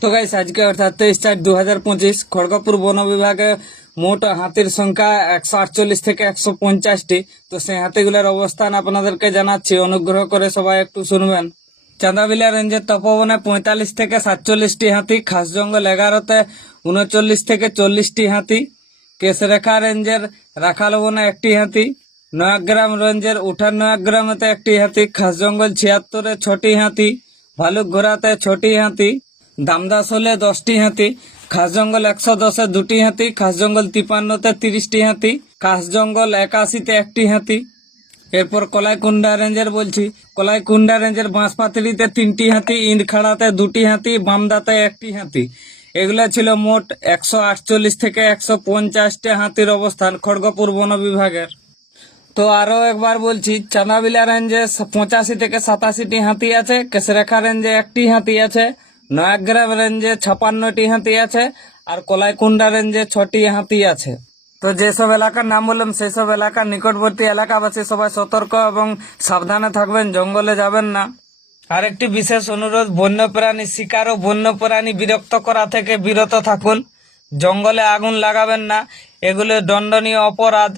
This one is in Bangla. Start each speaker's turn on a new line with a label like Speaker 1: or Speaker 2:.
Speaker 1: তো গাইস আজকে অর্থাৎ তেইশ চার দু হাজার পঁচিশ খড়গপুর বন বিভাগে মোট হাতির সংখ্যা একশো আটচল্লিশ থেকে একশো পঞ্চাশটি। তো সেই হাতিগুলোর অবস্থান আপনাদেরকে জানাচ্ছি, অনুগ্রহ করে সবাই একটু শুনবেন। চাঁদাবিলা রেঞ্জের তপবনে পঁয়তাল্লিশ থেকে সাতচল্লিশটি হাতি, খাস জঙ্গল এগারোতে উনচল্লিশ থেকে চল্লিশটি হাতি, কেশরেখা রেঞ্জের রাখাল বনে একটি হাতি, নয়াগ্রাম রেঞ্জের উঠান নয়াগ্রামেতে একটি হাতি, খাস জঙ্গল ছিয়াত্তরে ছটি হাতি, ভালুক ঘোড়াতে ছটি হাতি দামদাস হলে দশটি হাতি, খাস জঙ্গল একশো দশে দুটি হাতি, খাস জঙ্গল তিপান্নতে তিরিশটি হাতি, খাস জঙ্গল একাশিতে একটি হাতি। এরপর কলাইকুন্ডা রেঞ্জের বলছি কলাইকুন্ডা রেঞ্জের বাঁশপাতিরিতে তিনটি হাতি, ইন্দখাড়াতে দুটি হাতি, বামদাতে একটি হাতি। এগুলা ছিল মোট একশো আটচল্লিশ থেকে একশো পঞ্চাশটি হাতির অবস্থান খড়গপুর বন বিভাগের। তো আরও একবার বলছি, চাঁদাবিলা রেঞ্জে পঁচাশি থেকে সাতাশিটি হাতি আছে, কেশরেখা রেঞ্জে একটি হাতি আছে নয়াগ্রাম রেঞ্জে ছাপান্নটি হাতি আছে আর কলাইকুন্ডা রেঞ্জে ছটি হাতি আছে। তো যেসব এলাকার নাম বললাম সেই সব এলাকার নিকটবর্তী এলাকাবাসী সবাই সতর্ক এবং সাবধানে থাকবেন, জঙ্গলে যাবেন না। আরেকটি বিশেষ অনুরোধ, বন্যপ্রাণী শিকার ও বন্যপ্রাণী বিরক্ত করা থেকে বিরত থাকুন। জঙ্গলে আগুন লাগাবেন না, এগুলো দণ্ডনীয় অপরাধ।